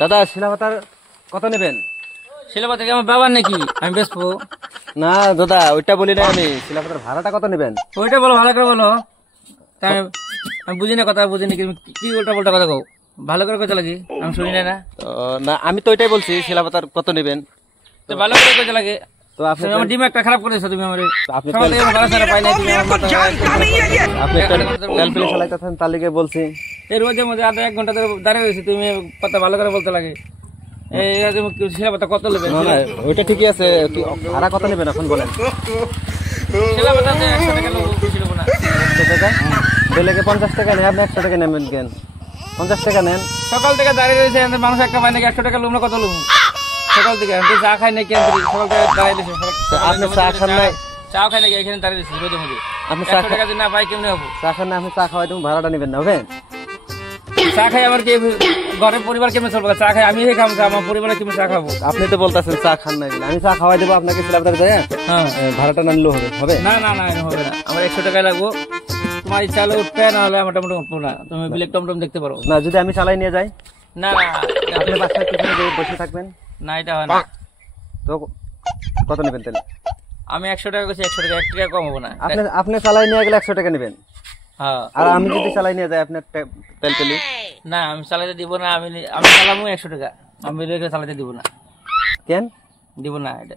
দাদা শিলাপাতার কত নেবেন? শিলাপাতা কি আমার বাবার নাকি আমি বেচবো? না দাদা ওইটা বলি না, আমি শিলাপাতার ভাড়াটা কত নেবেন? ওইটা বলো, ভালো করে বলো। আমি বুঝি না কথা, বুঝি না কি উল্টা পাল্টা কথা কও। ভালো করে কথা লাগে, আমি শুনি না। না আমি তো ওইটাই বলছি, শিলাপাতার কত নেবেন? তো ভালো করে কথা লাগে। তো আপনি আমার ডিম একটা খারাপ করেছো তুমি আমার। আপনি পাই নাই তুমি আমার মাথা। আপনি তেল ফেলে চালাইতেছেন তার লিগে বলছি। এই রোদের মধ্যে আধা 1 ঘন্টা ধরে দাঁড়িয়ে রয়েছে, তুমি কথা ভালো করে বলতে লাগে। এই শিলাপাতা কত নেবেন? ওইটা ঠিকই আছে, ভাড়া কত নেবেন এখন বলেন? শিলাপাতা 100 টাকা লোক বেশি নেবো না। 100 টাকা? বেলেগে 50 টাকা নেই, আপনি 100 টাকা নেবেন কেন? 50 টাকা নেন। সকাল থেকে দাঁড়িয়ে রয়েছে, মানুষ একটা পায় নাকি 100 টাকা লোক না, কত লোক সকাল থেকে? আমি চা খাই নাকি সকাল থেকে দাঁড়িয়ে রয়েছে? আপনি চা খান নাই? চা খাই নাকি এখানে দাঁড়িয়ে রয়েছে রোদের মধ্যে? আপনি 100 টাকা যদি না পাই কেমনে হবো? চা খান না? আপনি চা খাওয়াই তুমি ভাড়াটা নেবেন না, হবে? চা খাই আমার কি ঘরের পরিবার কেমন চলবো? চা খাই আমি খাবো, আমার পরিবারে কেমন চা খাবো? আপনি তো বলতেছেন চা খান না, আমি চা খাওয়াই দেবো আপনাকে শিলাপাতার যায়। হ্যাঁ ভাড়াটা না নিলেও হবে? হবে না না না হবে না, আমার 100 টাকা লাগবো। তোমার ইচ্ছা হলে উঠবে, না হলে আমার টমেটো উঠবো না। তুমি ব্ল্যাক টমটম দেখতে পারো না, যদি আমি চালাই নিয়ে যাই? না না আপনি বাসায় পিছনে বসে থাকবেন? না, এটা হয় না। তো কত নেবেন তাহলে? আমি 100 টাকা করছি, 100 টাকা 1 টাকা কম হবো না। আপনি চালাই নিয়ে গেলে 100 টাকা নেবেন? হ্যাঁ। আর আমি যদি চালাই নিয়ে যাই আপনার তেল তেলি? না আমি চালাতে দিব না, আমি চালাবো 100 টাকা, আমি রেখে চালাতে দিব না। কেন দিব না? এটা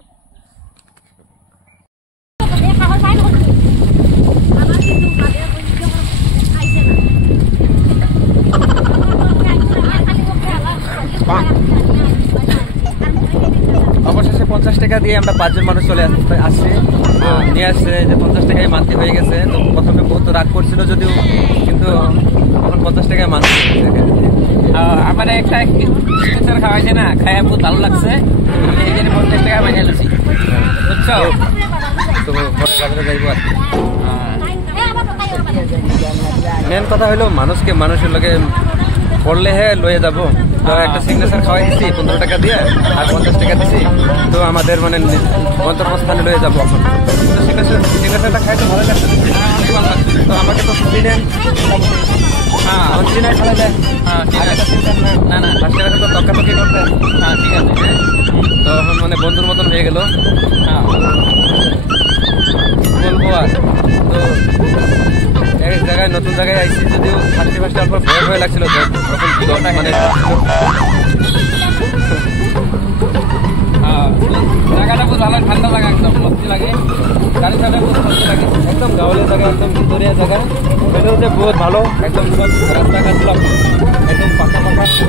অবশেষে 50 টাকা দিয়ে আমরা 5 জন মানুষ চলে আসছি। নিয়ে আসছে যে 50 টাকায় মান্তি হয়ে গেছে। তো প্রথমে বহুত রাগ করছিল যদিও, কিন্তু এখন 50 টাকায় মান্তি হয়ে গেছে। আমার একটা স্পেশাল খাওয়াইছে না, খাইয়া খুব ভালো লাগছে, আমি এই জন্য 50 টাকা বানিয়ে লুছি, বুঝছো? তো পরে বাজারে যাইবো আর কি। মেন কথা হলো মানুষের লোকে পড়লে হ্যাঁ লয়ে যাবো। তো একটা সিগনেচার খাওয়াই দিচ্ছি 15 টাকা দিয়ে, আর 50 টাকা দিচ্ছি। তো আমাদের মানে গন্তব্যস্থানে লয়ে যাবো। এখন তো সিগনেচারটা খাইতে ভালো লাগছে, তো আমাকে তো চিনেন। হ্যাঁ আমার চিনাই খাওয়া যায়। হ্যাঁ ঠিক আছে। না না ফার্স্টের আগে তো তক্কাতকি করতেন। হ্যাঁ ঠিক আছে। তো এখন মানে বন্ধুর মতন হয়ে গেল। হ্যাঁ বলবো আর তো এক জায়গায় নতুন জায়গায় আইসি, যদিও ফার্স্টে অল্প ভয় লাগছিল। তখন মানে জায়গাটা খুব ভালো, ঠান্ডা জায়গা, একদম সত্যি লাগে, গাড়ি চালায় খুব সত্যি লাগে, একদম গাঁওয়ালিয়া জায়গা, একদম ভিতরিয়া জায়গা। এটা হচ্ছে বহুত ভালো, একদম রাস্তাঘাটগুলো একদম পাকা হয়ে গেছে।